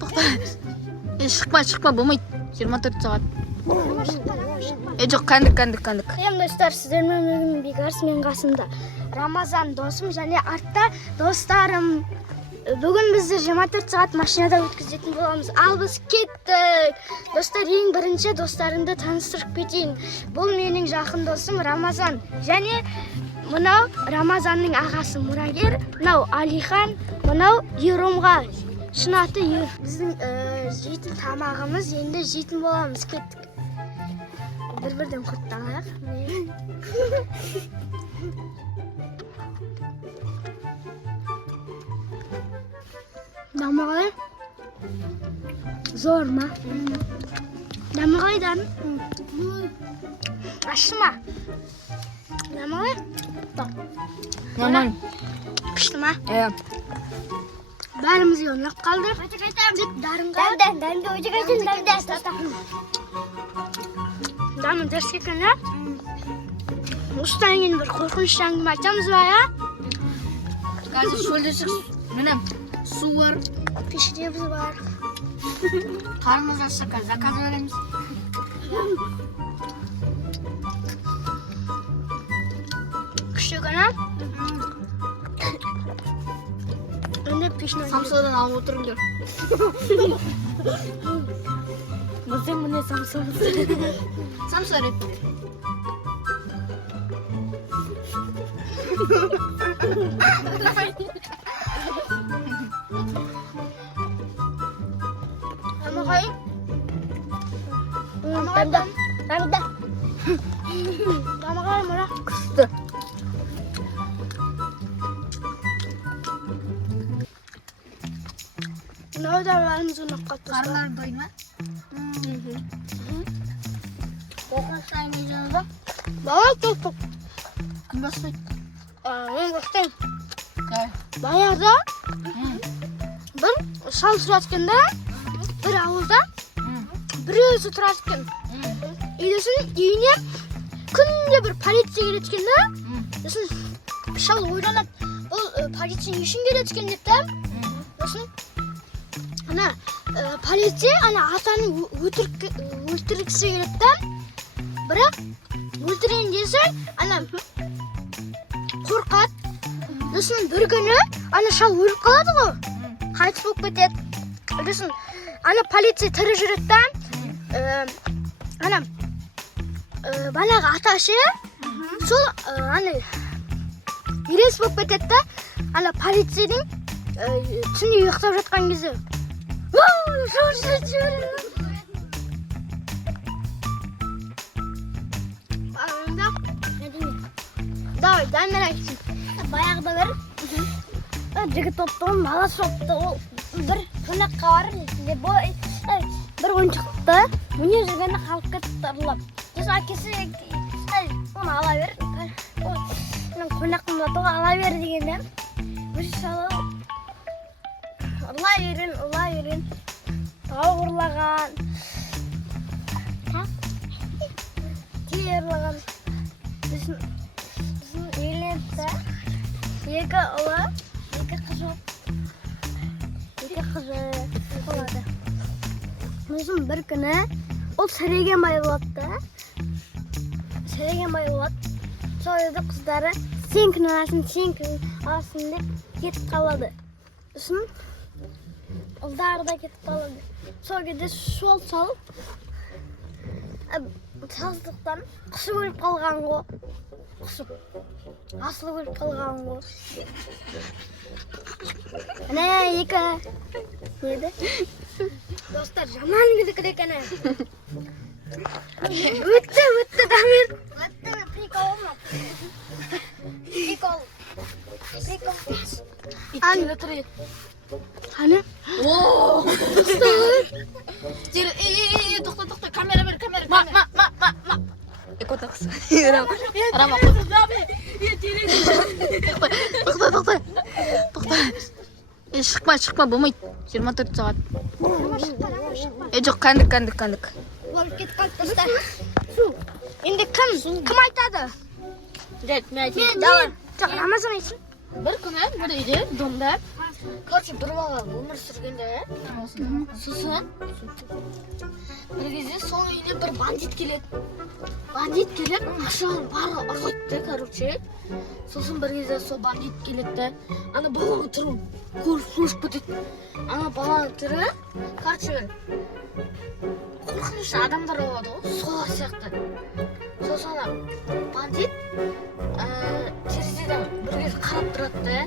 To'xta. Chiqma, bo'lmaydi. 24 soat. Yo'q, qandik. Достар, сіздермен бүгін Бекарыс мен қасымда. Рамазан досым және артта достарым. Бүгін бізді 24 сағат машинада өткізетін боламыз. Ал біз кеттік. Достар, ең бірінші достарымды таныстырып кетейін. Бұл менің жақын досым Рамазан. Және мынау Рамазанның ағасы мұрагер. Мынау Алихан, мынау Еромға. Шын аты Ер. Біздің жейтін тамағымыз, енді жейтін боламыз. Кеттік. Бір-бірден құртталайық. Дамы қалай? Зор ма? Дамы қалай дан? Ашы ма? Дамы қалай? Нормально. Күшті ма? Бәрімізге ұнап қалды. Дарынға. Дәрімді өте қайтын. Дамы дәріс кеткенде. Осыдан кейін бір қорқынышты әңгіме айтамыз ба, я? Қазір шөлде шықсын. Міне, су бар. Пешкеміз бар. Қарымыз ашса, заказ береміз. Күшті ғана. Önde pişman. Samsa'dan alып отырыңдар. Біздің міне самсамыз. Самса ретінде. Амағай. Дамда. Дамағай мұра. Күшті. Мынау да бәріміз ұнап қатты. Қарылар дойма. Оқын сайын жанында. Бала тоқтық. Кім бастайды? Мен бастайын. Қай. Баяғыда бір шал сұраткенде бір ауылда бір өзі тұраткен. Үйдесін үйіне күнде бір полиция келеткенде сосын шал ойланады. Бұл полиция не үшін келеткен депті. Сосын ана полиция ана атаны өлтіргісі келеді. Бірақ өлтірейін десе ана қорқады. Сосын бір күні ана шал өліп қалады ғой. Қайтыс болып кетеді. Сосын ана полиция тірі жүреді. Ана банағы аташы сол ана ерес болып кетеді. Ана полицияның түнде ұйықтап жатқан кезде давай, дай мен айтсын. Баяғыда бір жігіт оптығын бала соқты. Ол бір қонаққа бар. Бір ойыншықты өне жүргені қалып кетті ұрлап. Сосын әкесі оны ала бер. Қонақымда тоға ала бер дегенде бір шалы ұрлай берген. Тауық ұрлаған. Тие ұрлаған. Сосын үйленді. Екі ұлы, екі қызы болады. Сосын бір күні ол сәреген бай болады. Сол еді қыздары сен күн аласың деп кетіп қалады. Сосын ұлдары да кетіп қалады. Сол кезде сол салыстықтан құсы өліп қалған ғой. Асылы өліп қалған ғой. Әне екі неді? Достар, жаман күдік екен. Өтті, Дамир. Өтті, прикол ма? Прикол. Аны өтірі. Аны? Ооо! Тоқта, камера бер. Ма. Экотақсы. Рама қой. Тоқта. Шықма, болмайды. 24 сағат. Жоқ, қандық. Болып кетіп қалды достар. Енді кім айтады? Jet, men aytayın. Давай. Жоқ, Рамазан айтсын. Bir kuni bir uyda domda короче bir bola umr surganda so'sin bir kezi son uyga bir bandit keladi. Bandit kelib mashina bari urg'itdi короче. So'sin bir kezi so bandit keladi. Ana bolani turib ko'rib ketadi. Ana bolani turib короче qo'rqinchli odamlar bo'ladi, so'z siyoqda. So'sin bandit terazadan bir kez qarab turadi.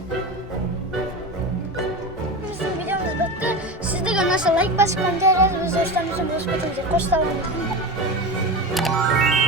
Біздің видеомыз бітті. Сіздерге ұнаса лайк басып, комментарий жазып, өз ойыңызды бөлісіп кетіңіздер. Қош сау болыңыздар.